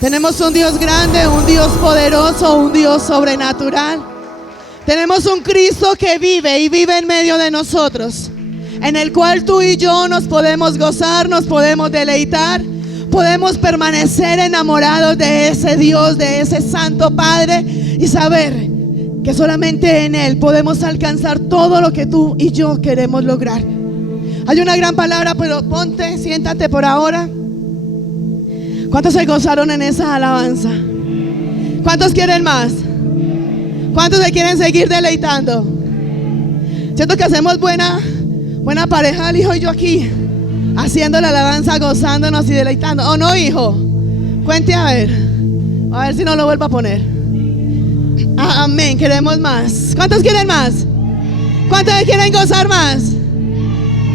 Tenemos un Dios grande, un Dios poderoso, un Dios sobrenatural. Tenemos un Cristo que vive y vive en medio de nosotros, en el cual tú y yo nos podemos gozar, nos podemos deleitar, podemos permanecer enamorados de ese Dios, de ese Santo Padre, y saber que solamente en Él podemos alcanzar todo lo que tú y yo queremos lograr. Hay una gran palabra, pero ponte, siéntate por ahora. ¿Cuántos se gozaron en esa alabanza? ¿Cuántos quieren más? ¿Cuántos se quieren seguir deleitando? Siento que hacemos buena pareja, el hijo y yo aquí, haciendo la alabanza, gozándonos y deleitando. ¿O no, hijo? Cuente a ver si no lo vuelvo a poner. Amén, queremos más. ¿Cuántos quieren más? ¿Cuántos quieren gozar más?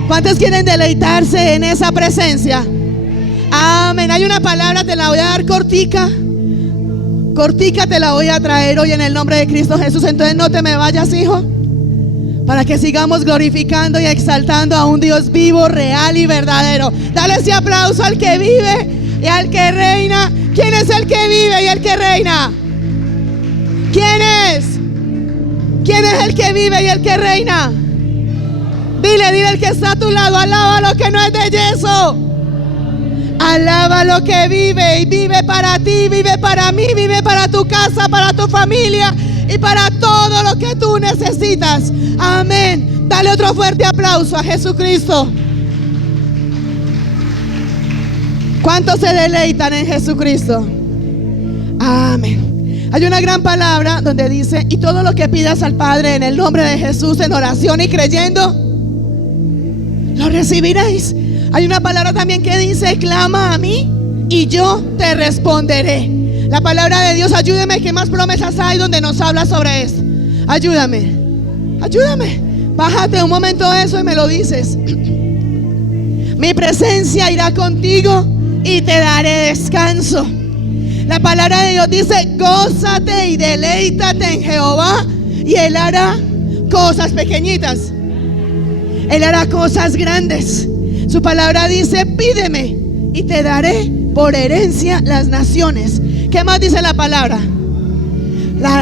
¿Cuántos quieren deleitarse en esa presencia? Amén. Hay una palabra, te la voy a dar cortica te la voy a traer hoy en el nombre de Cristo Jesús. Entonces no te me vayas, hijo, para que sigamos glorificando y exaltando a un Dios vivo, real y verdadero. Dale ese aplauso al que vive y al que reina. ¿Quién es el que vive y el que reina? ¿Quién es? ¿Quién es el que vive y el que reina? Dile al que está a tu lado, alaba lo que no es de yeso. Alaba lo que vive y vive para ti, vive para mí, vive para tu casa, para tu familia y para todo lo que tú necesitas. Amén. Dale otro fuerte aplauso a Jesucristo. ¿Cuántos se deleitan en Jesucristo? Amén. Hay una gran palabra donde dice: y todo lo que pidas al Padre en el nombre de Jesús, en oración y creyendo, lo recibiréis. Hay una palabra también que dice: clama a mí y yo te responderé. La palabra de Dios, ayúdame, que más promesas hay donde nos habla sobre esto. Ayúdame. Bájate un momento eso y me lo dices. Mi presencia irá contigo y te daré descanso. La palabra de Dios dice: gózate y deleítate en Jehová, y Él hará cosas pequeñitas, Él hará cosas grandes. Su palabra dice: pídeme y te daré por herencia las naciones. ¿Qué más dice la palabra?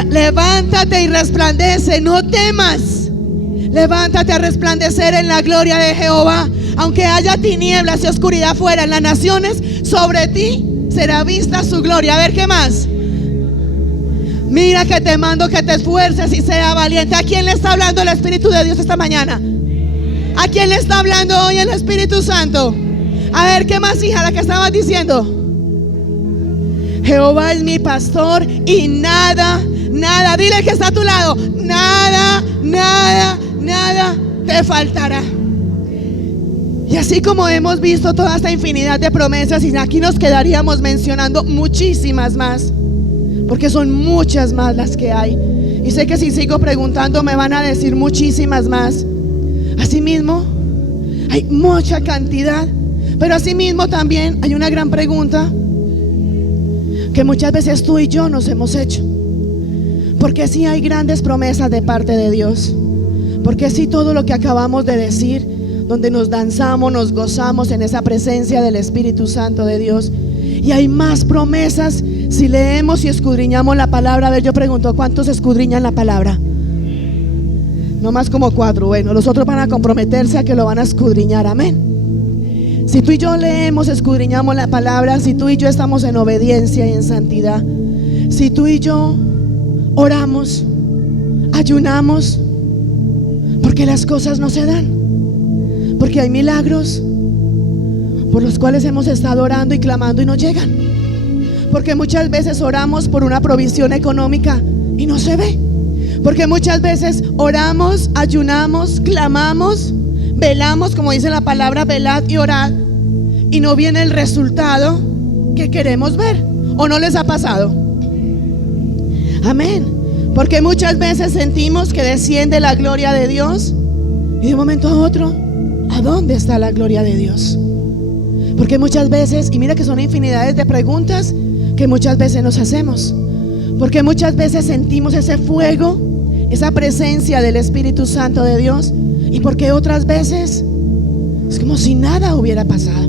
Levántate y resplandece, no temas. Levántate a resplandecer en la gloria de Jehová. Aunque haya tinieblas y oscuridad fuera en las naciones, sobre ti será vista su gloria. A ver, ¿qué más? Mira que te mando que te esfuerces y sea valiente. ¿A quién le está hablando el Espíritu de Dios esta mañana? ¿A quién le está hablando hoy el Espíritu Santo? A ver, ¿qué más, hija? La que estabas diciendo. Jehová es mi pastor y nada, dile que está a tu lado, nada te faltará. Y así como hemos visto toda esta infinidad de promesas, y aquí nos quedaríamos mencionando muchísimas más, porque son muchas más las que hay. Y sé que si sigo preguntando me van a decir muchísimas más. Asimismo, hay mucha cantidad, pero asimismo también hay una gran pregunta que muchas veces tú y yo nos hemos hecho. ¿Por qué si hay grandes promesas de parte de Dios? ¿Por qué si todo lo que acabamos de decir, donde nos danzamos, nos gozamos en esa presencia del Espíritu Santo de Dios, y hay más promesas si leemos y escudriñamos la palabra? A ver, yo pregunto, ¿cuántos escudriñan la palabra? No más como 4. Bueno, los otros van a comprometerse a que lo van a escudriñar. Amén. Si tú y yo leemos, escudriñamos la palabra, si tú y yo estamos en obediencia y en santidad, si tú y yo oramos, ayunamos, porque las cosas no se dan, porque hay milagros por los cuales hemos estado orando y clamando y no llegan, porque muchas veces oramos por una provisión económica y no se ve, porque muchas veces oramos, ayunamos, clamamos, velamos, como dice la palabra, velad y orad, y no viene el resultado que queremos ver. ¿O no les ha pasado? Amén. Porque muchas veces sentimos que desciende la gloria de Dios, y de un momento a otro, ¿a dónde está la gloria de Dios? Porque muchas veces, y mira que son infinidades de preguntas que muchas veces nos hacemos, porque muchas veces sentimos ese fuego, esa presencia del Espíritu Santo de Dios, y porque otras veces es como si nada hubiera pasado,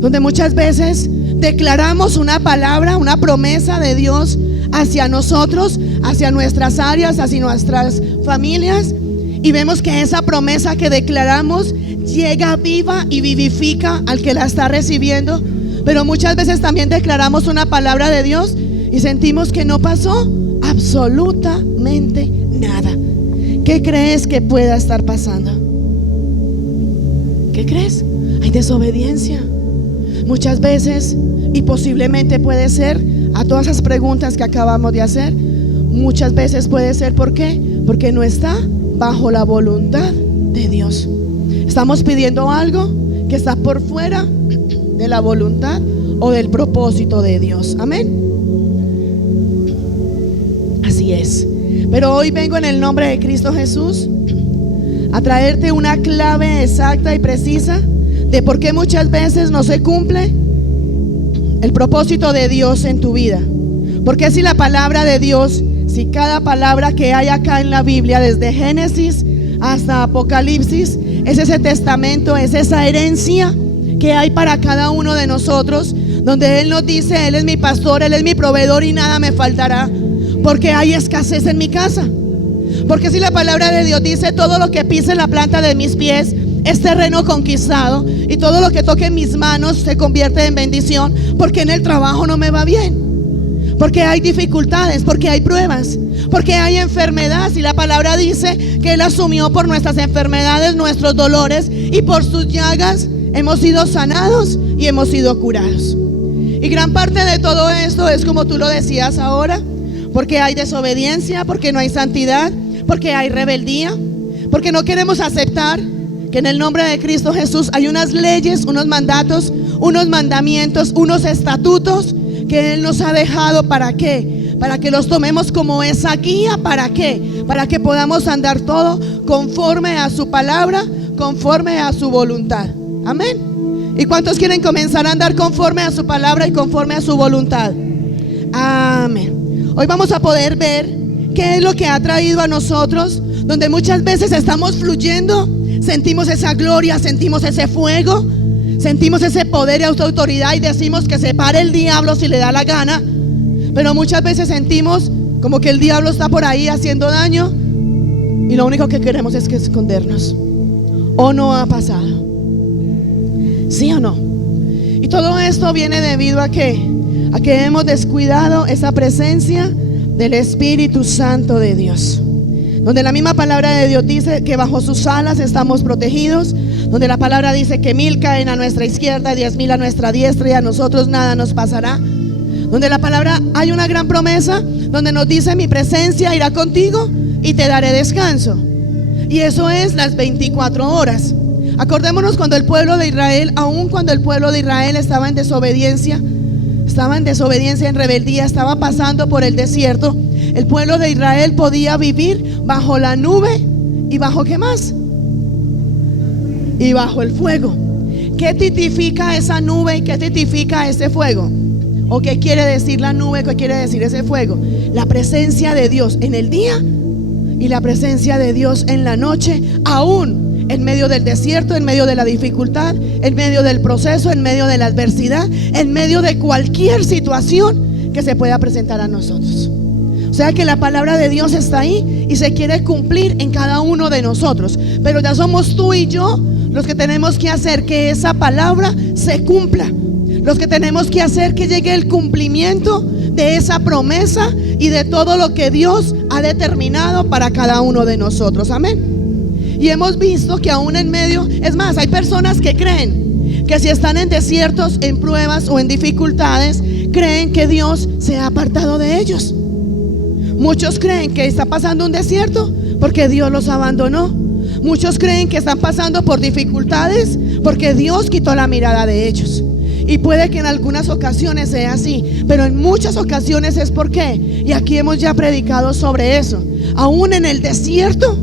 donde muchas veces declaramos una palabra, una promesa de Dios hacia nosotros, hacia nuestras áreas, hacia nuestras familias, y vemos que esa promesa que declaramos llega viva y vivifica al que la está recibiendo. Pero muchas veces también declaramos una palabra de Dios y sentimos que no pasó absolutamente nada. ¿Qué crees que pueda estar pasando? ¿Qué crees? Hay desobediencia. Muchas veces, y posiblemente puede ser, a todas esas preguntas que acabamos de hacer, muchas veces puede ser, ¿por qué? Porque no está bajo la voluntad de Dios. Estamos pidiendo algo que está por fuera de la voluntad o del propósito de Dios. Amén. Así es. Pero hoy vengo en el nombre de Cristo Jesús a traerte una clave exacta y precisa de por qué muchas veces no se cumple el propósito de Dios en tu vida. Porque si la palabra de Dios, si cada palabra que hay acá en la Biblia, desde Génesis hasta Apocalipsis, es ese testamento, es esa herencia que hay para cada uno de nosotros, donde Él nos dice: Él es mi pastor, Él es mi proveedor y nada me faltará, porque hay escasez en mi casa. Porque si la palabra de Dios dice: todo lo que pise la planta de mis pies es terreno conquistado, y todo lo que toque mis manos se convierte en bendición, porque en el trabajo no me va bien, porque hay dificultades, porque hay pruebas, porque hay enfermedad. Y la palabra dice que Él asumió por nuestras enfermedades nuestros dolores, y por sus llagas hemos sido sanados y hemos sido curados. Y gran parte de todo esto es como tú lo decías ahora, porque hay desobediencia, porque no hay santidad, porque hay rebeldía, porque no queremos aceptar que en el nombre de Cristo Jesús hay unas leyes, unos mandatos, unos mandamientos, unos estatutos que Él nos ha dejado. ¿Para qué? Para que los tomemos como esa guía. ¿Para qué? Para que podamos andar todo conforme a su palabra, conforme a su voluntad. Amén. ¿Y cuántos quieren comenzar a andar conforme a su palabra y conforme a su voluntad? Amén. Hoy vamos a poder ver qué es lo que ha traído a nosotros, donde muchas veces estamos fluyendo, sentimos esa gloria, sentimos ese fuego, sentimos ese poder y autoridad, y decimos que se pare el diablo si le da la gana. Pero muchas veces sentimos como que el diablo está por ahí haciendo daño, y lo único que queremos es que escondernos. ¿O no ha pasado? ¿Sí o no? Y todo esto viene debido a que hemos descuidado esa presencia del Espíritu Santo de Dios, donde la misma palabra de Dios dice que bajo sus alas estamos protegidos, donde la palabra dice que 1000 caen a nuestra izquierda, 10,000 a nuestra diestra, y a nosotros nada nos pasará. Donde la palabra hay una gran promesa, donde nos dice: mi presencia irá contigo y te daré descanso. Y eso es las 24 horas. Acordémonos cuando el pueblo de Israel, aun cuando el pueblo de Israel estaba en desobediencia, en rebeldía, estaba pasando por el desierto, el pueblo de Israel podía vivir bajo la nube y bajo ¿qué más? Y bajo el fuego. ¿Qué tipifica esa nube y qué tipifica ese fuego? ¿O qué quiere decir la nube? ¿Qué quiere decir ese fuego? La presencia de Dios en el día y la presencia de Dios en la noche, aún en medio del desierto, en medio de la dificultad, en medio del proceso, en medio de la adversidad, en medio de cualquier situación que se pueda presentar a nosotros. O sea que la palabra de Dios está ahí y se quiere cumplir en cada uno de nosotros. Pero ya somos tú y yo los que tenemos que hacer que esa palabra se cumpla, los que tenemos que hacer que llegue el cumplimiento de esa promesa y de todo lo que Dios ha determinado para cada uno de nosotros. Amén. Y hemos visto que aún en medio, es más, hay personas que creen que si están en desiertos, en pruebas o en dificultades, creen que Dios se ha apartado de ellos. Muchos creen que está pasando un desierto porque Dios los abandonó. Muchos creen que están pasando por dificultades porque Dios quitó la mirada de ellos. Y puede que en algunas ocasiones sea así, pero en muchas ocasiones es ¿por qué? Y aquí hemos ya predicado sobre eso. Aún en el desierto,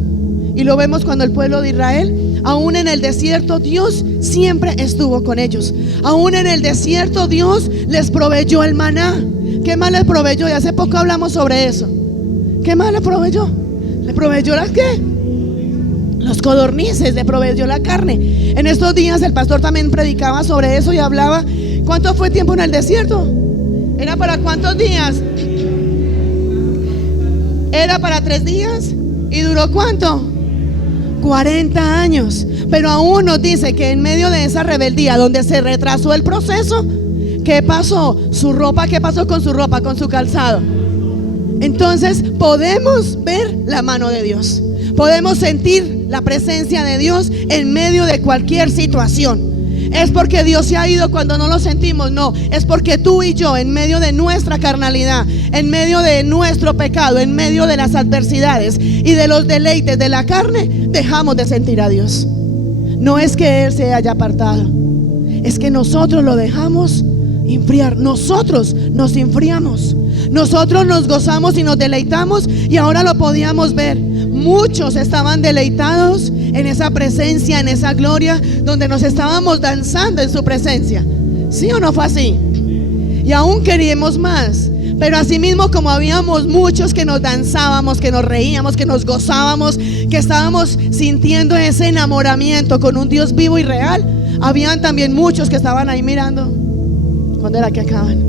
y lo vemos cuando el pueblo de Israel, aún en el desierto Dios siempre estuvo con ellos. Aún en el desierto Dios les proveyó el maná. ¿Qué más les proveyó? Y hace poco hablamos sobre eso. ¿Qué más le proveyó? ¿Le proveyó las qué? Los codornices, le proveyó la carne. En estos días el pastor también predicaba sobre eso y hablaba ¿Cuánto fue tiempo en el desierto? ¿Era para cuántos días? Era para 3 días. ¿Y duró cuánto? 40 años. Pero aún nos dice que en medio de esa rebeldía, donde se retrasó el proceso, ¿qué pasó? Su ropa, ¿qué pasó con su ropa, con su calzado? Entonces podemos ver la mano de Dios. Podemos sentir la presencia de Dios en medio de cualquier situación. ¿Es porque Dios se ha ido cuando no lo sentimos? No, es porque tú y yo, en medio de nuestra carnalidad, en medio de nuestro pecado, en medio de las adversidades y de los deleites de la carne, dejamos de sentir a Dios. No es que Él se haya apartado, es que nosotros lo dejamos enfriar. Nosotros nos enfriamos, nosotros nos gozamos y nos deleitamos, y ahora lo podíamos ver. Muchos estaban deleitados en esa presencia, en esa gloria, donde nos estábamos danzando en su presencia. ¿Sí o no fue así? Y aún queríamos más. Pero asimismo, como habíamos muchos que nos danzábamos, que nos reíamos, que nos gozábamos, que estábamos sintiendo ese enamoramiento con un Dios vivo y real, habían también muchos que estaban ahí mirando. ¿Cuándo era que acaban?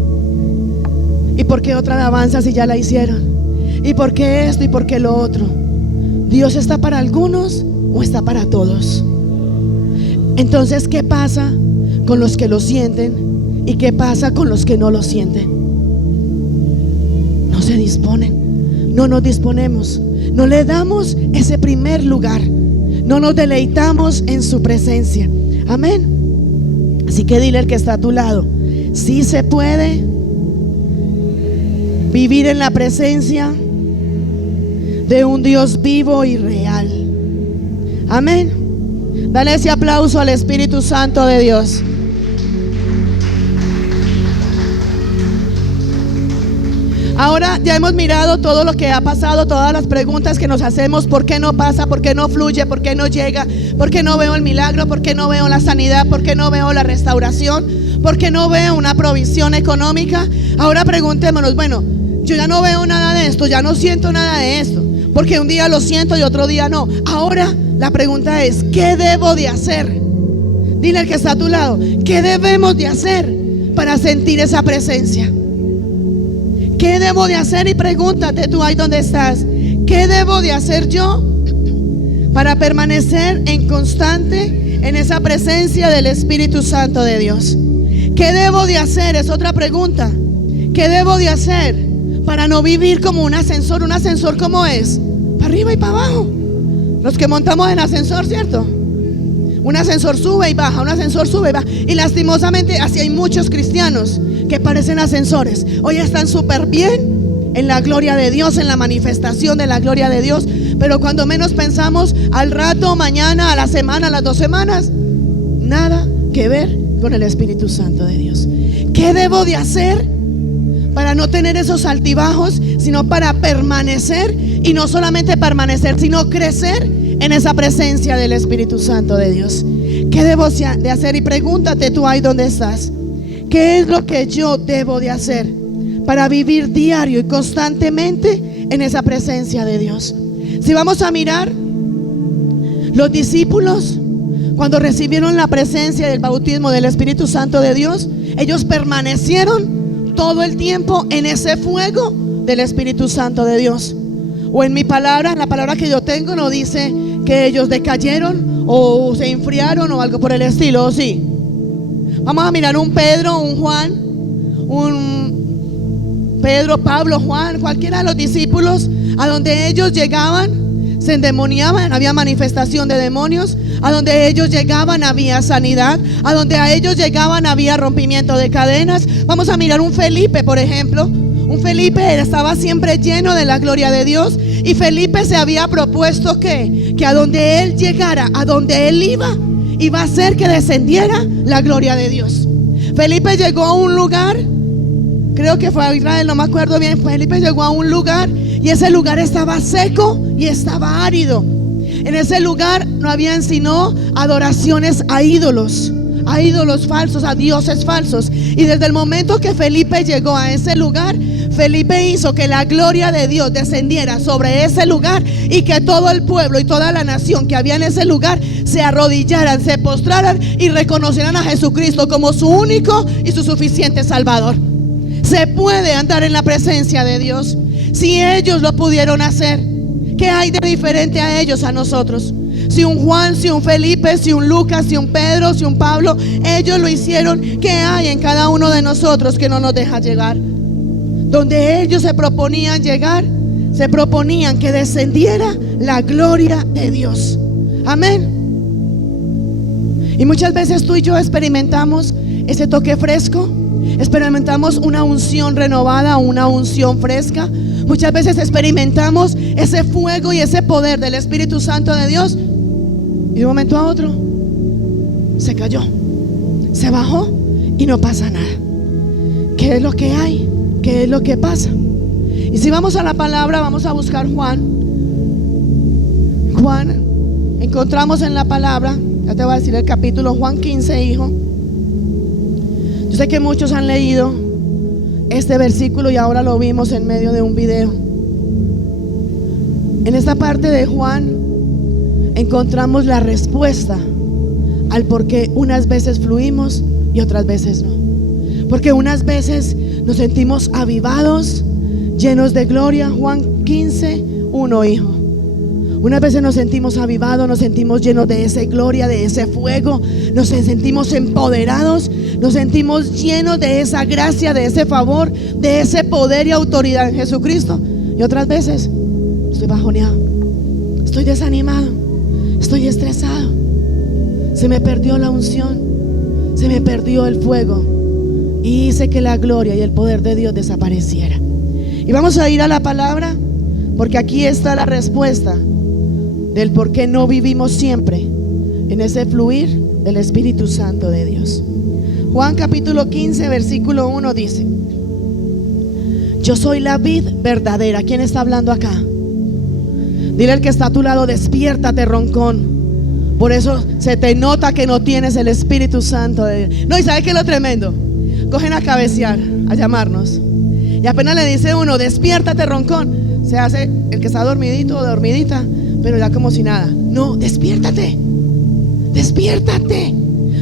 ¿Y por qué otra alabanza si ya la hicieron? ¿Y por qué esto y por qué lo otro? ¿Dios está para algunos o está para todos? Entonces, ¿qué pasa con los que lo sienten y qué pasa con los que no lo sienten? No se disponen, no nos disponemos, no le damos ese primer lugar, no nos deleitamos en su presencia. Amén. Así que dile al que está a tu lado: sí se puede vivir en la presencia de un Dios vivo y real. Amén. Dale ese aplauso al Espíritu Santo de Dios. Ahora ya hemos mirado todo lo que ha pasado, todas las preguntas que nos hacemos: ¿por qué no pasa? ¿Por qué no fluye? ¿Por qué no llega? ¿Por qué no veo el milagro? ¿Por qué no veo la sanidad? ¿Por qué no veo la restauración? ¿Por qué no veo una provisión económica? Ahora preguntémonos: bueno, yo ya no veo nada de esto, ya no siento nada de esto, porque un día lo siento y otro día no. Ahora la pregunta es: ¿qué debo de hacer? Dile al que está a tu lado: ¿qué debemos de hacer para sentir esa presencia? ¿Qué debo de hacer? Y pregúntate tú ahí donde estás: ¿qué debo de hacer yo para permanecer en constante en esa presencia del Espíritu Santo de Dios? ¿Qué debo de hacer? Es otra pregunta. ¿Qué debo de hacer para no vivir como un ascensor? ¿Un ascensor cómo es? Para arriba y para abajo. Los que montamos en ascensor, ¿cierto? Un ascensor sube y baja, un ascensor sube y baja. Y lastimosamente así hay muchos cristianos que parecen ascensores. Hoy están súper bien en la gloria de Dios, en la manifestación de la gloria de Dios, pero cuando menos pensamos, al rato, mañana, a la semana, a las 2 semanas, nada que ver con el Espíritu Santo de Dios. ¿Qué debo de hacer para no tener esos altibajos, sino para permanecer? Y no solamente permanecer, sino crecer en esa presencia del Espíritu Santo de Dios. ¿Qué debo de hacer? Y pregúntate tú ahí donde estás: ¿qué es lo que yo debo de hacer para vivir diario y constantemente en esa presencia de Dios? Si vamos a mirar, los discípulos, cuando recibieron la presencia del bautismo del Espíritu Santo de Dios, ellos permanecieron todo el tiempo en ese fuego del Espíritu Santo de Dios. O en mi palabra, en la palabra que yo tengo, no dice que ellos decayeron o se enfriaron o algo por el estilo, ¿o sí? Vamos a mirar un Pedro, un Juan, un Pedro, Pablo, Juan, cualquiera de los discípulos, a donde ellos llegaban se endemoniaban, había manifestación de demonios. A donde ellos llegaban había sanidad. A donde a ellos llegaban había rompimiento de cadenas. Vamos a mirar un Felipe, por ejemplo. Un Felipe estaba siempre lleno de la gloria de Dios. Y Felipe se había propuesto que a donde él llegara, a donde él iba a hacer que descendiera la gloria de Dios. Felipe llegó a un lugar, creo que fue a Israel, no me acuerdo bien. Felipe llegó a un lugar y ese lugar estaba seco y estaba árido. En ese lugar no habían sino adoraciones a ídolos falsos, a dioses falsos. Y desde el momento que Felipe llegó a ese lugar, Felipe hizo que la gloria de Dios descendiera sobre ese lugar y que todo el pueblo y toda la nación que había en ese lugar se arrodillaran, se postraran y reconocieran a Jesucristo como su único y su suficiente Salvador. Se puede andar en la presencia de Dios. Si ellos lo pudieron hacer, ¿qué hay de diferente a ellos, a nosotros? Si un Juan, si un Felipe, si un Lucas, si un Pedro, si un Pablo, ellos lo hicieron, ¿qué hay en cada uno de nosotros que no nos deja llegar? Donde ellos se proponían llegar, se proponían que descendiera la gloria de Dios. Amén. Y muchas veces tú y yo experimentamos ese toque fresco, experimentamos una unción renovada, una unción fresca. Muchas veces experimentamos ese fuego y ese poder del Espíritu Santo de Dios, y de un momento a otro se cayó, se bajó y no pasa nada. ¿Qué es lo que hay? ¿Qué es lo que pasa? Y si vamos a la palabra, vamos a buscar Juan, encontramos en la palabra, ya te voy a decir el capítulo, Juan 15, hijo. Yo sé que muchos han leído este versículo y ahora lo vimos en medio de un video. En esta parte de Juan encontramos la respuesta al por qué unas veces fluimos y otras veces no. Porque unas veces nos sentimos avivados, llenos de gloria. Juan 15, 1, hijo. Unas veces nos sentimos avivados, nos sentimos llenos de esa gloria, de ese fuego, nos sentimos empoderados, nos sentimos llenos de esa gracia, de ese favor, de ese poder y autoridad en Jesucristo. Y otras veces estoy bajoneado, estoy desanimado, estoy estresado, se me perdió la unción, se me perdió el fuego y hice que la gloria y el poder de Dios desapareciera. Y vamos a ir a la palabra, porque aquí está la respuesta del por qué no vivimos siempre en ese fluir del Espíritu Santo de Dios. Juan capítulo 15 versículo 1 dice: yo soy la vid verdadera. ¿Quién está hablando acá? Dile al que está a tu lado: despiértate, roncón. Por eso se te nota que no tienes el Espíritu Santo de Dios. No, y ¿sabes qué es lo tremendo? Cogen a cabecear, a llamarnos, y apenas le dice uno: despiértate, roncón, se hace el que está dormidito o dormidita, pero ya como si nada. No, despiértate, despiértate.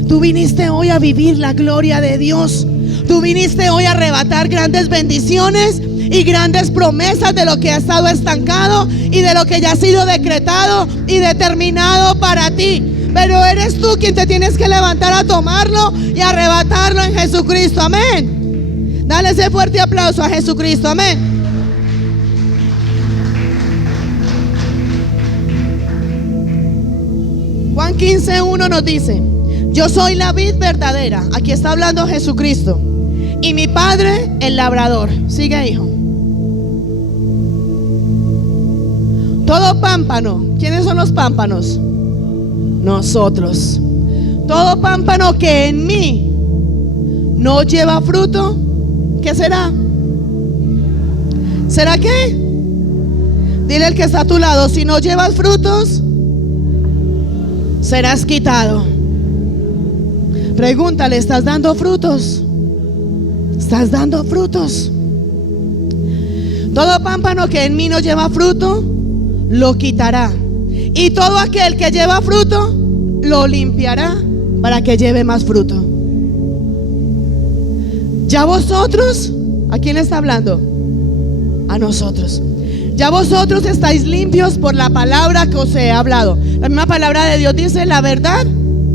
Tú viniste hoy a vivir la gloria de Dios. Tú viniste hoy a arrebatar grandes bendiciones y grandes promesas de lo que ha estado estancado y de lo que ya ha sido decretado y determinado para ti. Pero eres tú quien te tienes que levantar a tomarlo y arrebatarlo en Jesucristo. Amén. Dale ese fuerte aplauso a Jesucristo. Amén. Juan 15:1 nos dice: yo soy la vid verdadera. Aquí está hablando Jesucristo. Y mi Padre el labrador. Sigue, hijo. Todo pámpano. ¿Quiénes son los pámpanos? Nosotros. Todo pámpano que en mí no lleva fruto, ¿qué será? ¿Será qué? Dile al que está a tu lado: si no llevas frutos, serás quitado. Pregúntale: ¿estás dando frutos? ¿Estás dando frutos? Todo pámpano que en mí no lleva fruto, lo quitará. Y todo aquel que lleva fruto, lo limpiará para que lleve más fruto. Ya vosotros, ¿a quién le está hablando? A nosotros. Ya vosotros estáis limpios por la palabra que os he hablado. La misma palabra de Dios dice: la verdad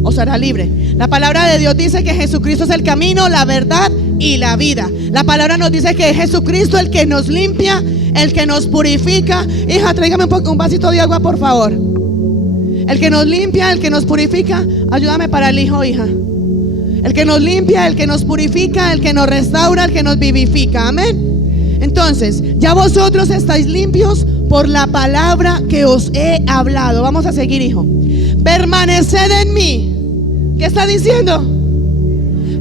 os hará libre. La palabra de Dios dice que Jesucristo es el camino, la verdad y la vida. La palabra nos dice que es Jesucristo el que nos limpia, el que nos purifica. Hija, tráigame un vasito de agua, por favor. El que nos limpia, el que nos purifica. Ayúdame para el hijo, hija. El que nos limpia, el que nos purifica, el que nos restaura, el que nos vivifica. Amén. Entonces, ya vosotros estáis limpios por la palabra que os he hablado. Vamos a seguir, hijo. Permaneced en mí. ¿Qué está diciendo?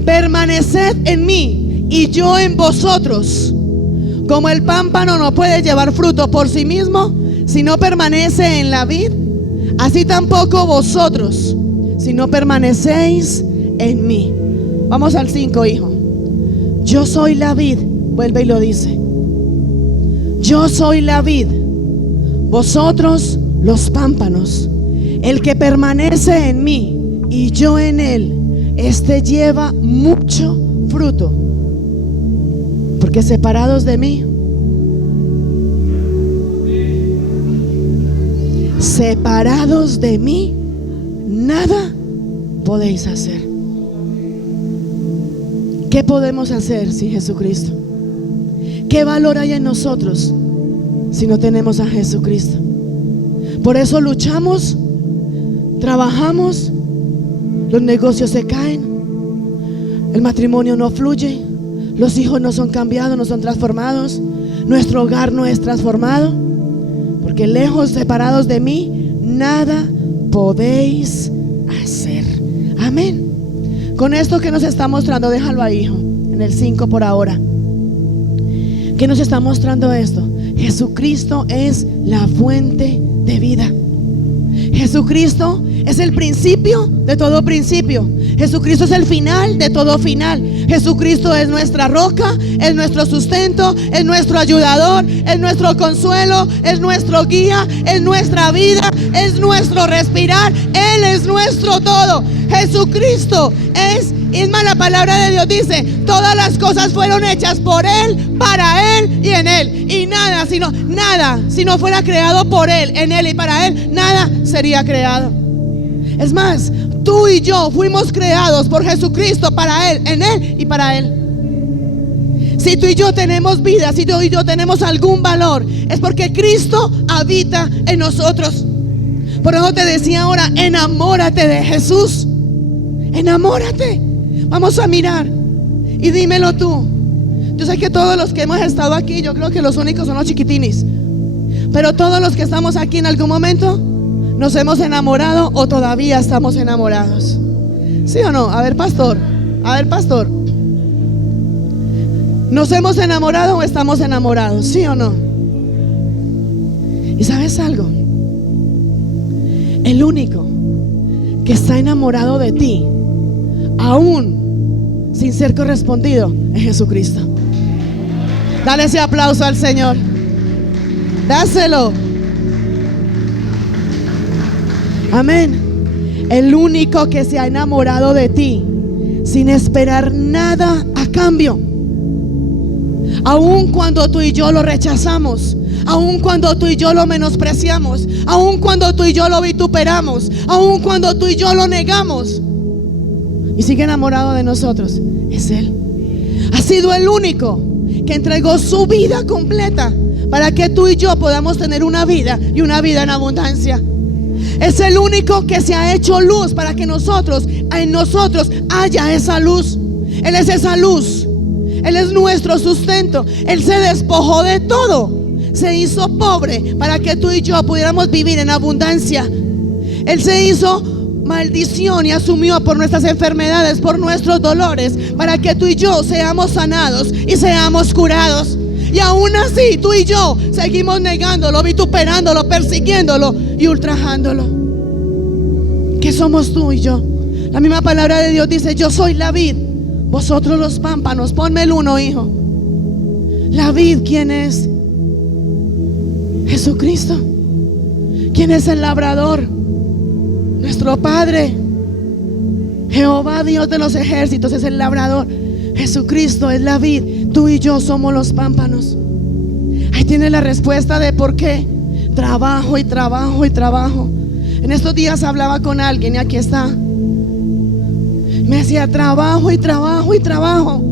Permaneced en mí y yo en vosotros. Como el pámpano no puede llevar fruto por sí mismo si no permanece en la vid, así tampoco vosotros si no permanecéis en mí. Vamos al 5, hijo. Yo soy la vid, vuelve y lo dice. Yo soy la vid, vosotros los pámpanos. El que permanece en mí y yo en él, este lleva mucho fruto, porque separados de mí, nada podéis hacer. ¿Qué podemos hacer sin Jesucristo? ¿Qué valor hay en nosotros si no tenemos a Jesucristo? Por eso luchamos, trabajamos, los negocios se caen, el matrimonio no fluye, los hijos no son cambiados, no son transformados, nuestro hogar no es transformado, porque lejos, separados de mí, nada podéis hacer. Amén. Con esto que nos está mostrando, déjalo ahí, hijo, en el 5 por ahora. ¿Qué nos está mostrando esto? Jesucristo es la fuente de vida. Jesucristo es el principio de todo principio. Jesucristo es el final de todo final. Jesucristo es nuestra roca, es nuestro sustento, es nuestro ayudador, es nuestro consuelo, es nuestro guía, es nuestra vida, es nuestro respirar. Él es nuestro todo. Jesucristo es más, la palabra de Dios dice: todas las cosas fueron hechas por Él, para Él y en Él. Y nada, si no fuera creado por Él, en Él y para Él, nada sería creado. Es más, tú y yo fuimos creados por Jesucristo, para Él, en Él y para Él. Si tú y yo tenemos vida, si tú y yo tenemos algún valor, es porque Cristo habita en nosotros. Por eso te decía ahora, enamórate de Jesús. Enamórate. Vamos a mirar y dímelo tú. Yo sé que todos los que hemos estado aquí, yo creo que los únicos son los chiquitinis, pero todos los que estamos aquí en algún momento nos hemos enamorado o todavía estamos enamorados. ¿Sí o no? A ver, pastor. ¿Nos hemos enamorado o estamos enamorados? ¿Sí o no? ¿Y sabes algo? El único que está enamorado de ti, aún sin ser correspondido, es Jesucristo. Dale ese aplauso al Señor. Dáselo. Amén. El único que se ha enamorado de ti sin esperar nada a cambio. Aun cuando tú y yo lo rechazamos, aun cuando tú y yo lo menospreciamos, aun cuando tú y yo lo vituperamos, aun cuando tú y yo lo negamos, y sigue enamorado de nosotros, es Él. Ha sido el único que entregó su vida completa para que tú y yo podamos tener una vida, y una vida en abundancia. Es el único que se ha hecho luz para que en nosotros haya esa luz. Él es esa luz. Él es nuestro sustento. Él se despojó de todo, se hizo pobre para que tú y yo pudiéramos vivir en abundancia. Él se hizo maldición y asumió por nuestras enfermedades, por nuestros dolores, para que tú y yo seamos sanados y seamos curados. Y aún así tú y yo seguimos negándolo, vituperándolo, persiguiéndolo y ultrajándolo. ¿Qué somos tú y yo? La misma palabra de Dios dice: yo soy la vid, vosotros los pámpanos. Ponme el 1, hijo. La vid, ¿quién es? Jesucristo. ¿Quién es el labrador? Nuestro Padre. Jehová, Dios de los ejércitos, es el labrador. Jesucristo es la vid. Tú y yo somos los pámpanos. Ahí tiene la respuesta de por qué. Trabajo y trabajo y trabajo. En estos días hablaba con alguien y aquí está. Me decía: trabajo y trabajo y trabajo,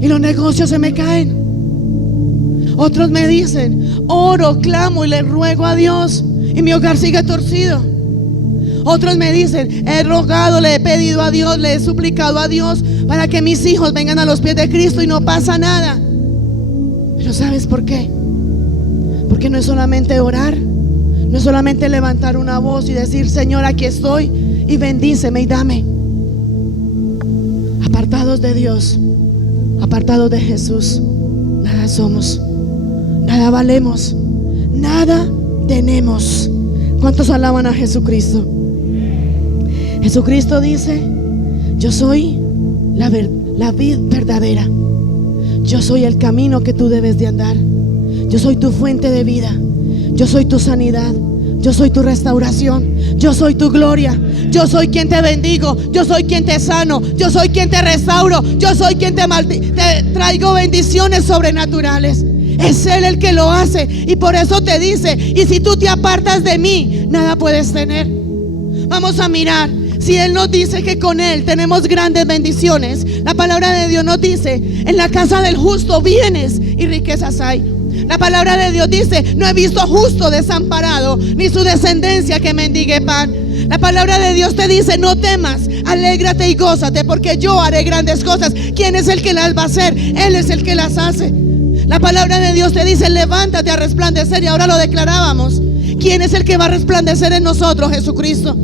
y los negocios se me caen. Otros me dicen: oro, clamo y le ruego a Dios y mi hogar sigue torcido. Otros me dicen: he rogado, le he pedido a Dios, le he suplicado a Dios para que mis hijos vengan a los pies de Cristo y no pasa nada. Pero ¿sabes por qué? Porque no es solamente orar, no es solamente levantar una voz y decir: Señor, aquí estoy y bendíceme y dame. Apartados de Dios, apartados de Jesús, nada somos, nada valemos, nada tenemos. ¿Cuántos alaban a Jesucristo? Jesucristo dice: yo soy la vid verdadera. Yo soy el camino que tú debes de andar. Yo soy tu fuente de vida. Yo soy tu sanidad. Yo soy tu restauración. Yo soy tu gloria. Yo soy quien te bendigo. Yo soy quien te sano. Yo soy quien te restauro. Yo soy quien te traigo bendiciones sobrenaturales. Es Él el que lo hace. Y por eso te dice: y si tú te apartas de mí, nada puedes tener. Vamos a mirar. Si Él nos dice que con Él tenemos grandes bendiciones, la palabra de Dios nos dice: en la casa del justo bienes y riquezas hay. La palabra de Dios dice: no he visto justo desamparado, ni su descendencia que mendigue pan. La palabra de Dios te dice: no temas, alégrate y gózate, porque yo haré grandes cosas. ¿Quién es el que las va a hacer? Él es el que las hace. La palabra de Dios te dice: levántate a resplandecer, y ahora lo declarábamos. ¿Quién es el que va a resplandecer en nosotros? Jesucristo.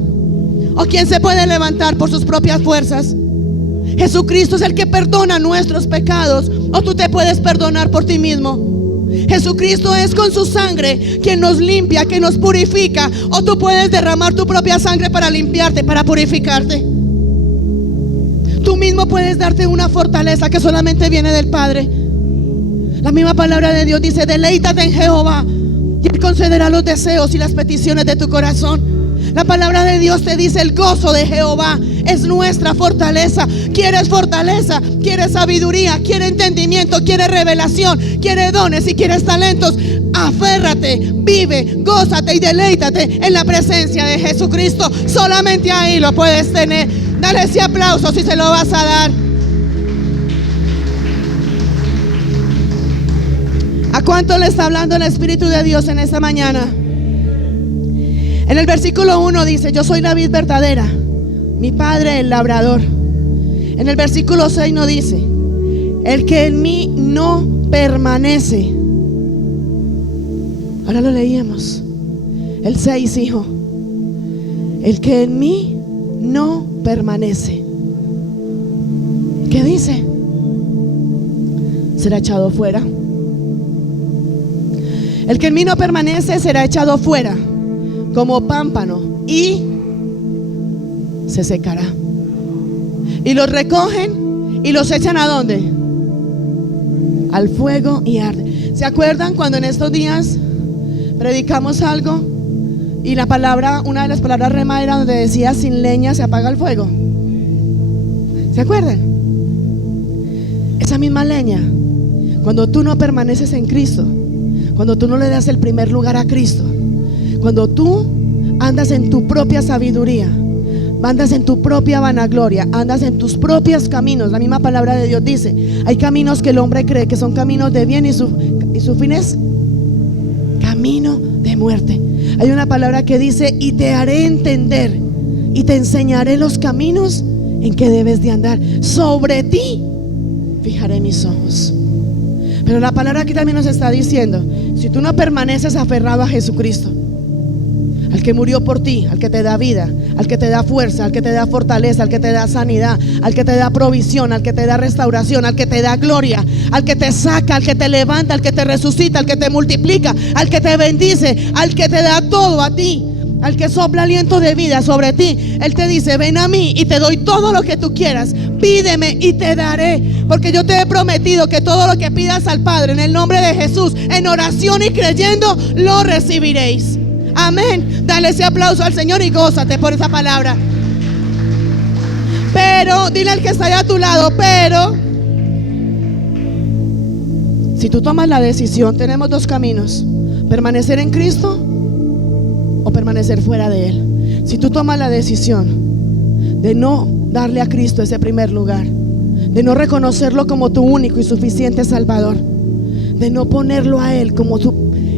¿O quién se puede levantar por sus propias fuerzas? Jesucristo es el que perdona nuestros pecados. ¿O tú te puedes perdonar por ti mismo? Jesucristo es con su sangre quien nos limpia, que nos purifica. ¿O tú puedes derramar tu propia sangre para limpiarte, para purificarte? Tú mismo puedes darte una fortaleza que solamente viene del Padre. La misma palabra de Dios dice: deleítate en Jehová y Él concederá los deseos y las peticiones de tu corazón. La palabra de Dios te dice: el gozo de Jehová es nuestra fortaleza. ¿Quieres fortaleza? ¿Quieres sabiduría? ¿Quieres entendimiento? ¿Quieres revelación? ¿Quieres dones y quieres talentos? Aférrate, vive, gózate y deleítate en la presencia de Jesucristo. Solamente ahí lo puedes tener. Dale ese aplauso si se lo vas a dar. ¿A cuánto le está hablando el Espíritu de Dios en esta mañana? En el versículo 1 dice: yo soy la vid verdadera, mi Padre el labrador. En el versículo 6 nos dice: el que en mí no permanece. Ahora lo leíamos. El 6, hijo. El que en mí no permanece. ¿Qué dice? Será echado fuera. El que en mí no permanece será echado fuera como pámpano y se secará. Y los recogen y los echan ¿a dónde? Al fuego y arde. ¿Se acuerdan cuando en estos días predicamos algo y la palabra, una de las palabras rema era donde decía: sin leña se apaga el fuego? ¿Se acuerdan? Esa misma leña, cuando tú no permaneces en Cristo, cuando tú no le das el primer lugar a Cristo, cuando tú andas en tu propia sabiduría, andas en tu propia vanagloria, andas en tus propios caminos. La misma palabra de Dios dice: hay caminos que el hombre cree que son caminos de bien y su fin es camino de muerte. Hay una palabra que dice: y te haré entender y te enseñaré los caminos en que debes de andar. Sobre ti fijaré mis ojos. Pero la palabra aquí también nos está diciendo: si tú no permaneces aferrado a Jesucristo, al que murió por ti, al que te da vida, al que te da fuerza, al que te da fortaleza, al que te da sanidad, al que te da provisión, al que te da restauración, al que te da gloria, al que te saca, al que te levanta, al que te resucita, al que te multiplica, al que te bendice, al que te da todo a ti, al que sopla aliento de vida sobre ti. Él te dice: ven a mí y te doy todo lo que tú quieras. Pídeme y te daré, porque yo te he prometido que todo lo que pidas al Padre en el nombre de Jesús, en oración y creyendo, lo recibiréis. Amén. Dale ese aplauso al Señor y gózate por esa palabra. Pero, dile al que está ahí a tu lado: pero si tú tomas la decisión, tenemos dos caminos: permanecer en Cristo o permanecer fuera de Él. Si tú tomas la decisión de no darle a Cristo ese primer lugar, de no reconocerlo como tu único y suficiente Salvador, de no ponerlo a Él como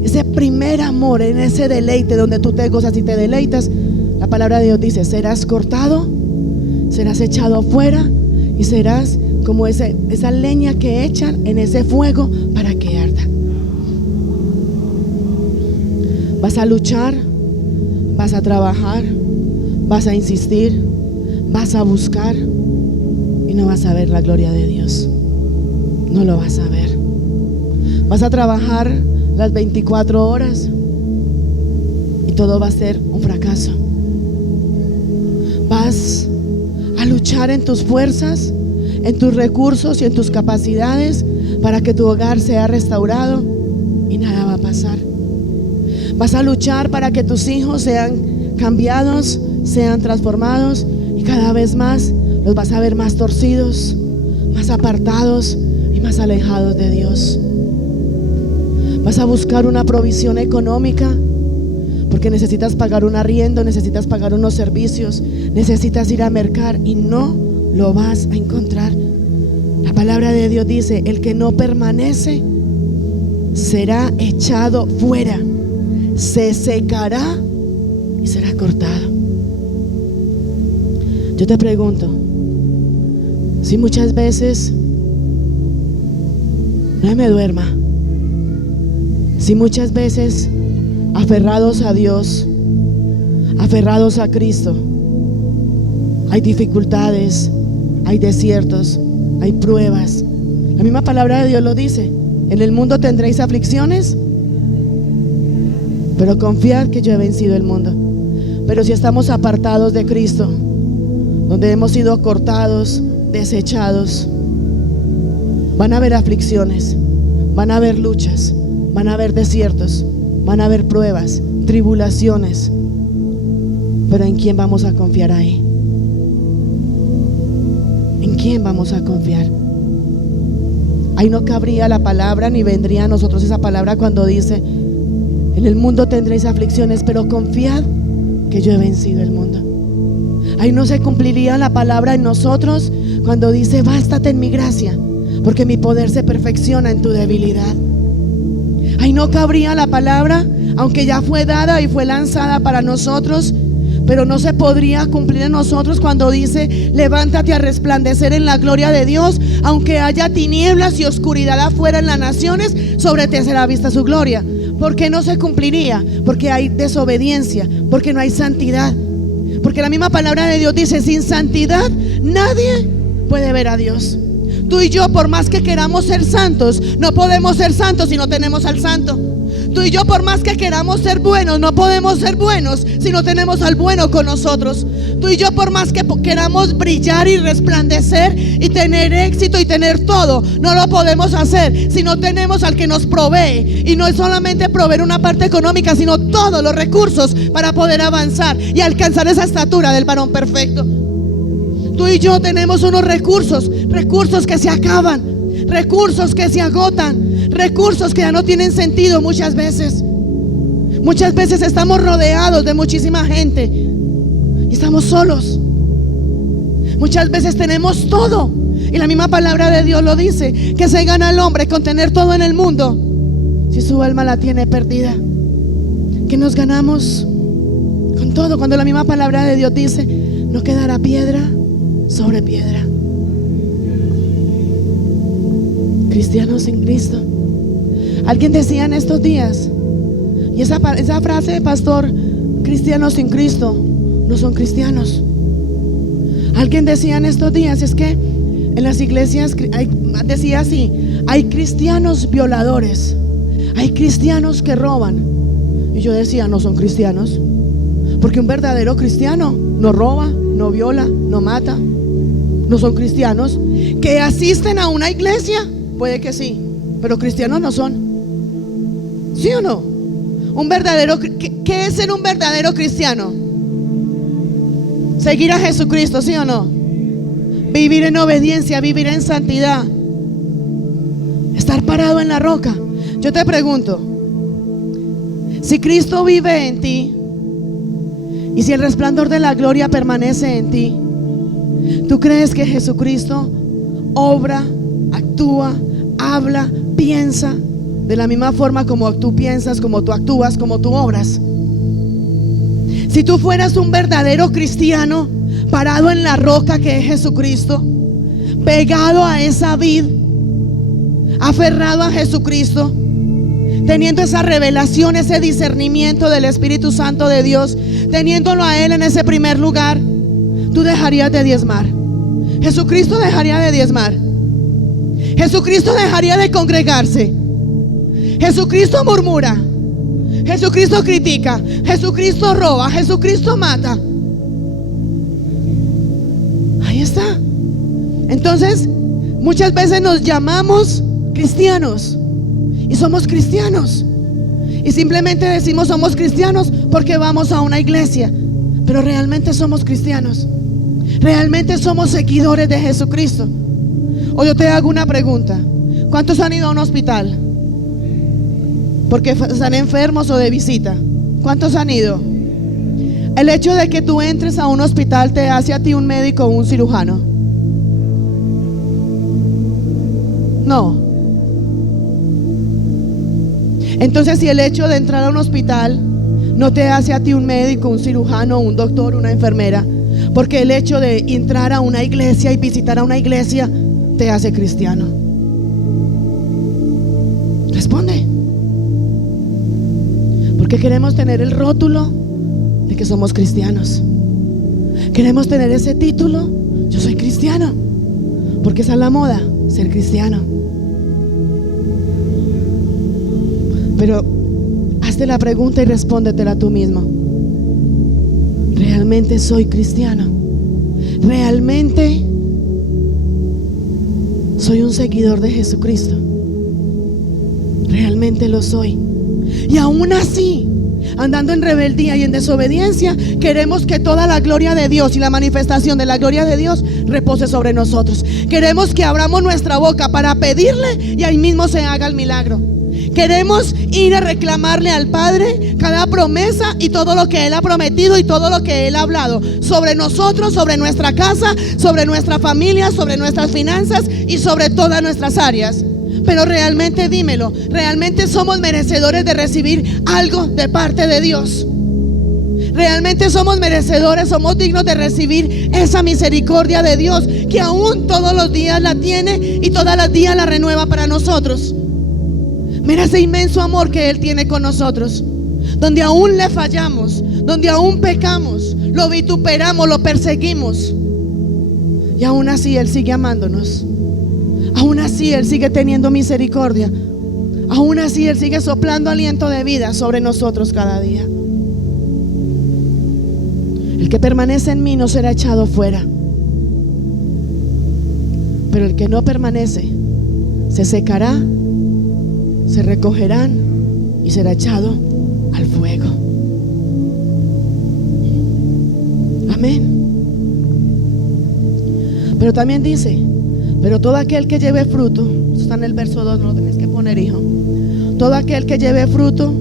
ese primer amor, en ese deleite donde tú te gozas y te deleitas, la palabra de Dios dice: serás cortado, serás echado afuera y serás como esa leña que echan en ese fuego para que arda. Vas a luchar, vas a trabajar, vas a insistir, vas a buscar y no vas a ver la gloria de Dios. No lo vas a ver. Vas a trabajar las 24 horas y todo va a ser un fracaso. Vas a luchar en tus fuerzas, en tus recursos y en tus capacidades para que tu hogar sea restaurado y nada pasar. Vas a luchar para que tus hijos sean cambiados, sean transformados, y cada vez más los vas a ver más torcidos, más apartados y más alejados de Dios. Vas a buscar una provisión económica porque necesitas pagar un arriendo, necesitas pagar unos servicios, necesitas ir a mercar y no lo vas a encontrar. La palabra de Dios dice: el que no permanece será echado fuera, se secará y será cortado. Yo te pregunto, si muchas veces no me duerma, si muchas veces aferrados a Dios, aferrados a Cristo, hay dificultades, hay desiertos, hay pruebas. La misma palabra de Dios lo dice: en el mundo tendréis aflicciones, pero confiad que yo he vencido el mundo. Pero si estamos apartados de Cristo, donde hemos sido cortados, desechados, van a haber aflicciones, van a haber luchas, van a haber desiertos, van a haber pruebas, tribulaciones. Pero ¿en quién vamos a confiar ahí? ¿En quién vamos a confiar? Ahí no cabría la palabra, ni vendría a nosotros esa palabra cuando dice: en el mundo tendréis aflicciones, pero confiad que yo he vencido el mundo. Ahí no se cumpliría la palabra en nosotros cuando dice: bástate en mi gracia, porque mi poder se perfecciona en tu debilidad. Ahí no cabría la palabra, aunque ya fue dada y fue lanzada para nosotros, pero no se podría cumplir en nosotros cuando dice: levántate a resplandecer en la gloria de Dios, aunque haya tinieblas y oscuridad afuera en las naciones, sobre ti será vista su gloria. ¿Por qué no se cumpliría? Porque hay desobediencia, porque no hay santidad. Porque la misma palabra de Dios dice: sin santidad nadie puede ver a Dios. Tú y yo, por más que queramos ser santos, no podemos ser santos si no tenemos al santo. Tú y yo, por más que queramos ser buenos, no podemos ser buenos si no tenemos al bueno con nosotros. Tú y yo, por más que queramos brillar y resplandecer y tener éxito y tener todo, no lo podemos hacer si no tenemos al que nos provee. Y no es solamente proveer una parte económica, sino todos los recursos para poder avanzar y alcanzar esa estatura del varón perfecto. Tú y yo tenemos unos recursos que se acaban, recursos que se agotan, recursos que ya no tienen sentido muchas veces. Muchas veces estamos rodeados de muchísima gente y estamos solos. Muchas veces tenemos todo, y la misma palabra de Dios lo dice: que se gana el hombre con tener todo en el mundo si su alma la tiene perdida. Que nos ganamos con todo, cuando la misma palabra de Dios dice: no quedará piedra sobre piedra. Cristianos en Cristo. Alguien decía en estos días, y esa frase de pastor: cristianos sin Cristo no son cristianos. Alguien decía en estos días: es que en las iglesias decía así: hay cristianos violadores, hay cristianos que roban. Y yo decía: no son cristianos, porque un verdadero cristiano no roba, no viola, no mata. No son cristianos. Que asisten a una iglesia, puede que sí, pero cristianos no son. ¿Sí o no? Un verdadero, ¿qué es ser un verdadero cristiano? Seguir a Jesucristo, ¿sí o no? Vivir en obediencia, vivir en santidad, estar parado en la roca. Yo te pregunto, si Cristo vive en ti y si el resplandor de la gloria permanece en ti, ¿tú crees que Jesucristo obra, actúa, habla, piensa de la misma forma como tú piensas, como tú actúas, como tú obras? Si tú fueras un verdadero cristiano, parado en la roca que es Jesucristo, pegado a esa vid, aferrado a Jesucristo, teniendo esa revelación, ese discernimiento del Espíritu Santo de Dios, teniéndolo a Él en ese primer lugar, tú dejarías de diezmar. Jesucristo dejaría de diezmar. Jesucristo dejaría de congregarse. Jesucristo murmura. Jesucristo critica. Jesucristo roba. Jesucristo mata. Ahí está. Entonces, muchas veces nos llamamos cristianos y somos cristianos, Y simplemente decimos somos cristianos porque vamos a una iglesia. Pero realmente somos cristianos. Realmente somos seguidores de Jesucristo. O yo te hago una pregunta: ¿cuántos han ido a un hospital porque están enfermos o de visita? ¿Cuántos han ido? El hecho de que tú entres a un hospital te hace a ti un médico o un cirujano. No. Entonces, si el hecho de entrar a un hospital no te hace a ti un médico, un cirujano, un doctor, una enfermera, porque el hecho de entrar a una iglesia y visitar a una iglesia te hace cristiano. Responde. Porque queremos tener el rótulo de que somos cristianos. Queremos tener ese título: yo soy cristiano, porque esa es la moda, ser cristiano. Pero hazte la pregunta y respóndetela tú mismo: ¿realmente soy cristiano? ¿Realmente soy un seguidor de Jesucristo? ¿Realmente lo soy? Y aún así, andando en rebeldía y en desobediencia, queremos que toda la gloria de Dios y la manifestación de la gloria de Dios repose sobre nosotros. Queremos que abramos nuestra boca para pedirle y ahí mismo se haga el milagro. Queremos ir a reclamarle al Padre cada promesa y todo lo que Él ha prometido y todo lo que Él ha hablado sobre nosotros, sobre nuestra casa, sobre nuestra familia, sobre nuestras finanzas y sobre todas nuestras áreas. Pero realmente dímelo, ¿realmente somos merecedores de recibir algo de parte de Dios? ¿Realmente somos merecedores, somos dignos de recibir esa misericordia de Dios que aún todos los días la tiene y todos los días la renueva para nosotros? Mira ese inmenso amor que Él tiene con nosotros, donde aún le fallamos, donde aún pecamos, lo vituperamos, lo perseguimos, y aún así Él sigue amándonos. Aún así Él sigue teniendo misericordia. Aún así Él sigue soplando aliento de vida sobre nosotros cada día. El que permanece en mí no será echado fuera, pero el que no permanece se secará, se recogerán y será echado al fuego. Amén. Pero también dice: pero todo aquel que lleve fruto, esto está en el verso 2, no lo tenés que poner, hijo. Todo aquel que lleve fruto,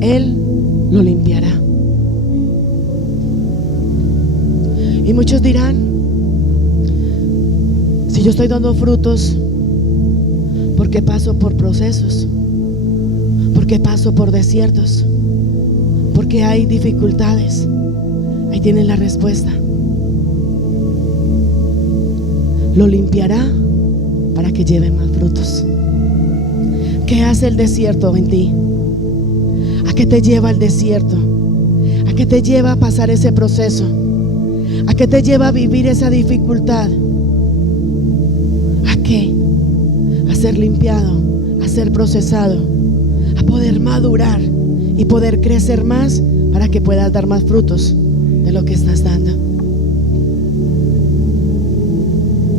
Él lo limpiará. Y muchos dirán: si yo estoy dando frutos, ¿por qué paso por procesos? ¿Por qué paso por desiertos? ¿Por qué hay dificultades? Ahí tienen la respuesta. Lo limpiará para que lleve más frutos. ¿Qué hace el desierto en ti? ¿A qué te lleva el desierto? ¿A qué te lleva a pasar ese proceso? ¿A qué te lleva a vivir esa dificultad? ¿A qué? A ser limpiado, a ser procesado, a poder madurar y poder crecer más para que puedas dar más frutos de lo que estás dando.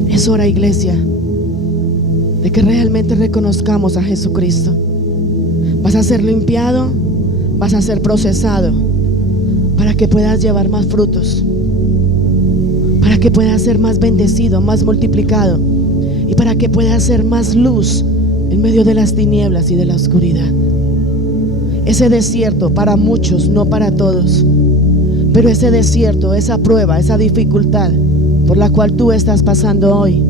Es hora, iglesia, de que realmente reconozcamos a Jesucristo. Vas a ser limpiado, vas a ser procesado para que puedas llevar más frutos, para que puedas ser más bendecido, más multiplicado, y para que puedas ser más luz en medio de las tinieblas y de la oscuridad. Ese desierto para muchos, no para todos, pero ese desierto, esa prueba, esa dificultad por la cual tú estás pasando hoy,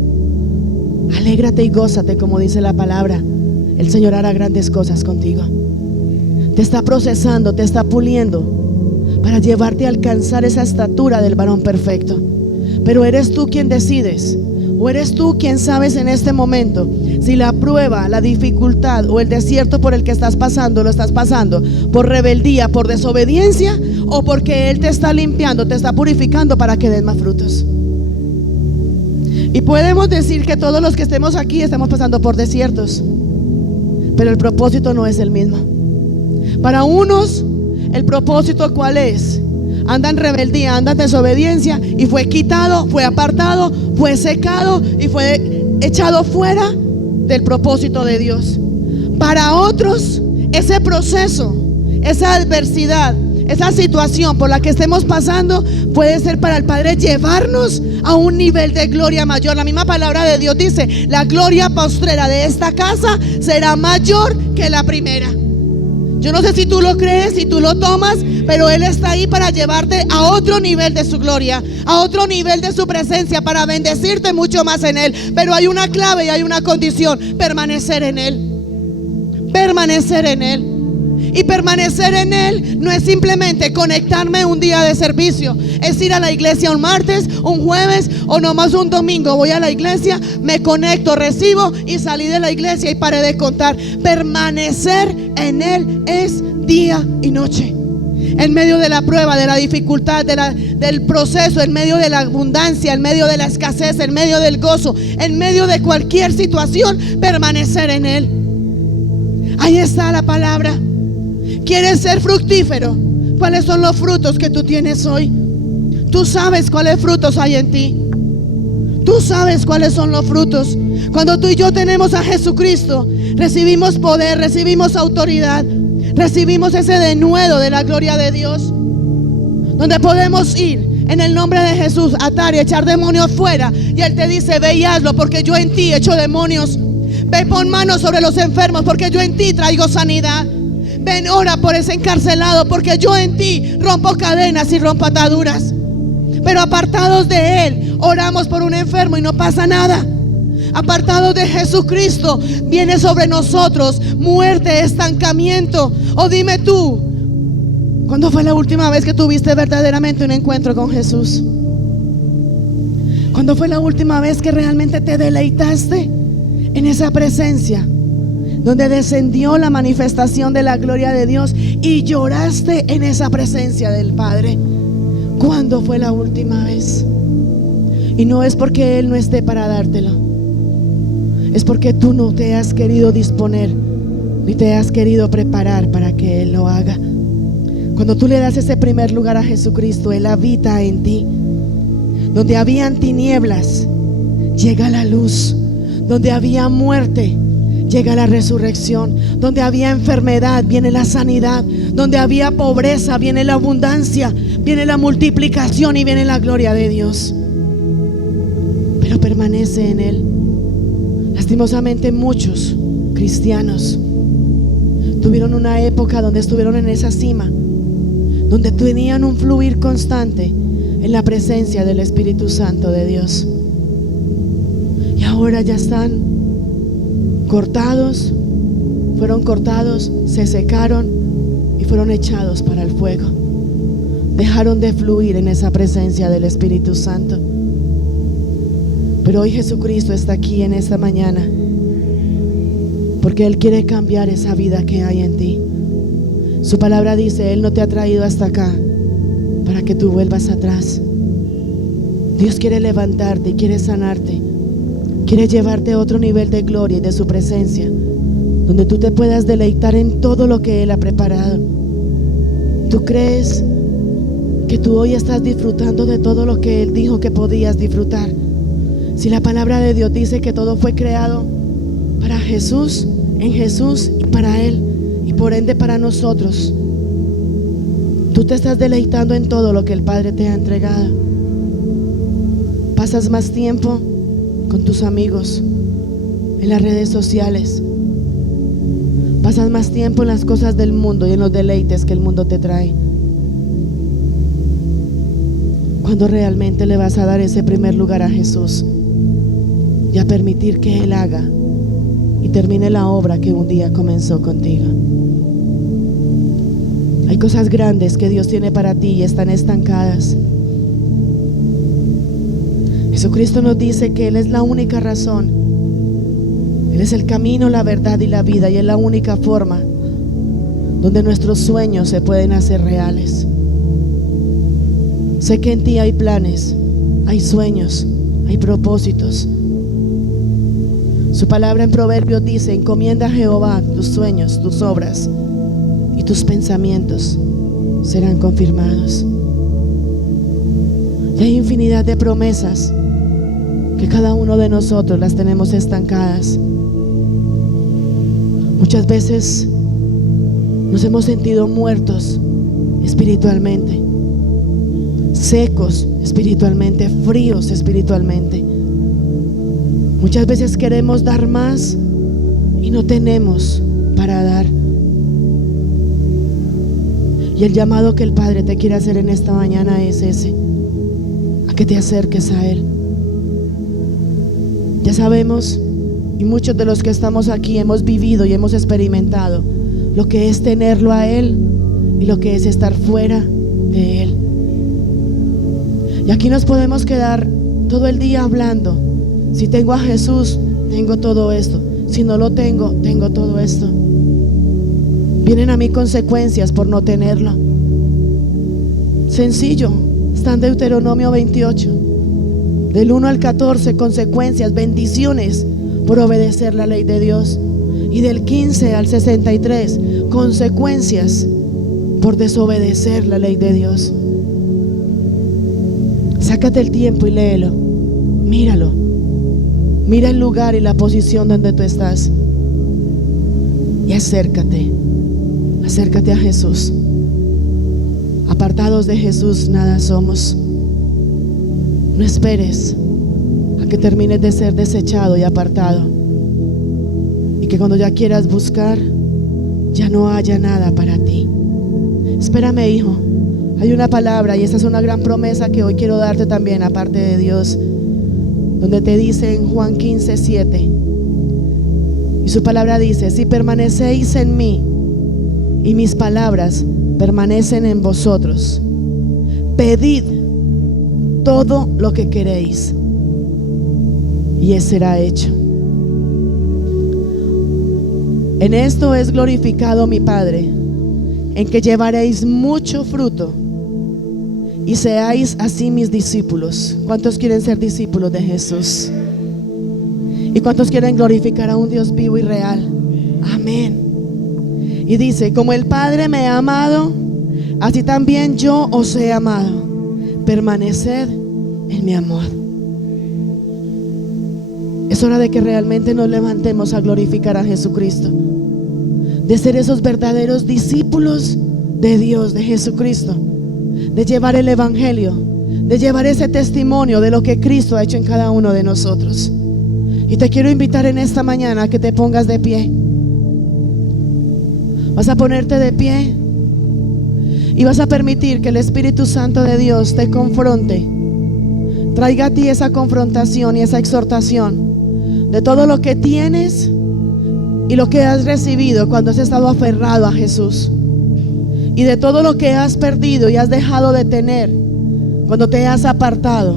alégrate y gózate, como dice la palabra. El Señor hará grandes cosas contigo. Te está procesando, te está puliendo para llevarte a alcanzar esa estatura del varón perfecto. Pero eres tú quien decides, o eres tú quien sabes en este momento si la prueba, la dificultad o el desierto por el que estás pasando, lo estás pasando por rebeldía, por desobediencia, o porque Él te está limpiando, te está purificando para que des más frutos. Y podemos decir que todos los que estemos aquí estamos pasando por desiertos, pero el propósito no es el mismo. Para unos, el propósito ¿cuál es? Anda en rebeldía, anda en desobediencia, y fue quitado, fue apartado, fue secado y fue echado fuera del propósito de Dios. Para otros, ese proceso, esa adversidad, esa situación por la que estemos pasando puede ser para el Padre llevarnos a un nivel de gloria mayor. La misma palabra de Dios dice: la gloria postrera de esta casa será mayor que la primera. Yo no sé si tú lo crees, si tú lo tomas, pero Él está ahí para llevarte a otro nivel de su gloria, a otro nivel de su presencia, para bendecirte mucho más en Él. Pero hay una clave y hay una condición: permanecer en Él. Permanecer en Él. Y permanecer en Él no es simplemente conectarme un día de servicio, es ir a la iglesia un martes, un jueves o nomás un domingo. Voy a la iglesia, me conecto, recibo y salí de la iglesia y paré de contar. Permanecer en Él es día y noche. En medio de la prueba, de la dificultad, del proceso, en medio de la abundancia, en medio de la escasez, en medio del gozo, en medio de cualquier situación, permanecer en Él. Ahí está la palabra. ¿Quieres ser fructífero? ¿Cuáles son los frutos que tú tienes hoy? Tú sabes cuáles frutos hay en ti. Tú sabes cuáles son los frutos. Cuando tú y yo tenemos a Jesucristo, recibimos poder, recibimos autoridad, recibimos ese denuedo de la gloria de Dios, donde podemos ir en el nombre de Jesús, atar y echar demonios fuera. Y Él te dice: ve y hazlo, porque yo en ti echo demonios. Ve, pon manos sobre los enfermos, porque yo en ti traigo sanidad. Ven, ora por ese encarcelado, porque yo en ti rompo cadenas y rompo ataduras. Pero apartados de Él, oramos por un enfermo y no pasa nada. Apartados de Jesucristo, viene sobre nosotros muerte, estancamiento. O dime tú, ¿cuándo fue la última vez que tuviste verdaderamente un encuentro con Jesús? ¿Cuándo fue la última vez que realmente te deleitaste en esa presencia, donde descendió la manifestación de la gloria de Dios y lloraste en esa presencia del Padre? ¿Cuándo fue la última vez? Y no es porque Él no esté para dártelo, es porque tú no te has querido disponer, ni te has querido preparar para que Él lo haga. Cuando tú le das ese primer lugar a Jesucristo, Él habita en ti. Donde habían tinieblas, llega la luz. Donde había muerte, llega la resurrección. Donde había enfermedad, viene la sanidad. Donde había pobreza, viene la abundancia, viene la multiplicación y viene la gloria de Dios. Pero permanece en Él. Lastimosamente muchos cristianos tuvieron una época donde estuvieron en esa cima, donde tenían un fluir constante en la presencia del Espíritu Santo de Dios. Y ahora ya están cortados, fueron cortados, se secaron y fueron echados para el fuego. Dejaron de fluir en esa presencia del Espíritu Santo. Pero hoy Jesucristo está aquí en esta mañana, porque Él quiere cambiar esa vida que hay en ti. Su palabra dice: Él no te ha traído hasta acá para que tú vuelvas atrás. Dios quiere levantarte y quiere sanarte. Quiere llevarte a otro nivel de gloria y de su presencia, donde tú te puedas deleitar en todo lo que Él ha preparado. ¿Tú crees que tú hoy estás disfrutando de todo lo que Él dijo que podías disfrutar? Si la palabra de Dios dice que todo fue creado para Jesús, en Jesús y para Él, y por ende para nosotros, tú te estás deleitando en todo lo que el Padre te ha entregado. Pasas más tiempo con tus amigos en las redes sociales, pasas más tiempo en las cosas del mundo y en los deleites que el mundo te trae. ¿Cuándo realmente le vas a dar ese primer lugar a Jesús y a permitir que Él haga y termine la obra que un día comenzó contigo? Hay cosas grandes que Dios tiene para ti y están estancadas. Jesucristo nos dice que Él es la única razón. Él es el camino, la verdad y la vida, y es la única forma donde nuestros sueños se pueden hacer reales. Sé que en ti hay planes, hay sueños, hay propósitos. Su palabra en Proverbios dice: encomienda a Jehová tus sueños, tus obras, y tus pensamientos serán confirmados. Y hay infinidad de promesas que cada uno de nosotros las tenemos estancadas. Muchas veces Nos hemos sentido muertos espiritualmente, secos espiritualmente, fríos espiritualmente. Muchas veces queremos dar más y no tenemos para dar. Y el llamado que el Padre te quiere hacer en esta mañana es ese: a que te acerques a Él. Ya sabemos, y muchos de los que estamos aquí hemos vivido y hemos experimentado lo que es tenerlo a Él y lo que es estar fuera de Él. Y aquí nos podemos quedar todo el día hablando: si tengo a Jesús, tengo todo esto; si no lo tengo, tengo todo esto. Vienen a mí consecuencias por no tenerlo. Sencillo, está en Deuteronomio 28, del 1 al 14, consecuencias, bendiciones por obedecer la ley de Dios. Y del 15 al 63, consecuencias por desobedecer la ley de Dios. Sácate el tiempo y léelo, míralo, mira el lugar y la posición donde tú estás, y acércate a Jesús. Apartados de Jesús nada somos. No esperes a que termines de ser desechado y apartado, y que cuando ya quieras buscar ya no haya nada para ti. Espérame, hijo, hay una palabra, y esta es una gran promesa que hoy quiero darte también, aparte de Dios, donde te dice en Juan 15:7, y su palabra dice: si permanecéis en mí y mis palabras permanecen en vosotros, pedid todo lo que queréis y os será hecho. En esto es glorificado mi Padre, en que llevaréis mucho fruto y seáis así mis discípulos. ¿Cuántos quieren ser discípulos de Jesús? ¿Y cuántos quieren glorificar a un Dios vivo y real? Amén. Y dice: como el Padre me ha amado, así también yo os he amado. Permaneced en mi amor. Es hora de que realmente nos levantemos a glorificar a Jesucristo, de ser esos verdaderos discípulos de Dios, de Jesucristo, de llevar el evangelio, de llevar ese testimonio de lo que Cristo ha hecho en cada uno de nosotros. Y te quiero invitar en esta mañana a que te pongas de pie. Vas a ponerte de pie y vas a permitir que el Espíritu Santo de Dios te confronte, traiga a ti esa confrontación y esa exhortación de todo lo que tienes y lo que has recibido cuando has estado aferrado a Jesús, y de todo lo que has perdido y has dejado de tener cuando te has apartado,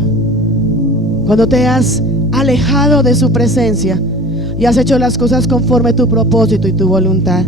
cuando te has alejado de su presencia y has hecho las cosas conforme tu propósito y tu voluntad.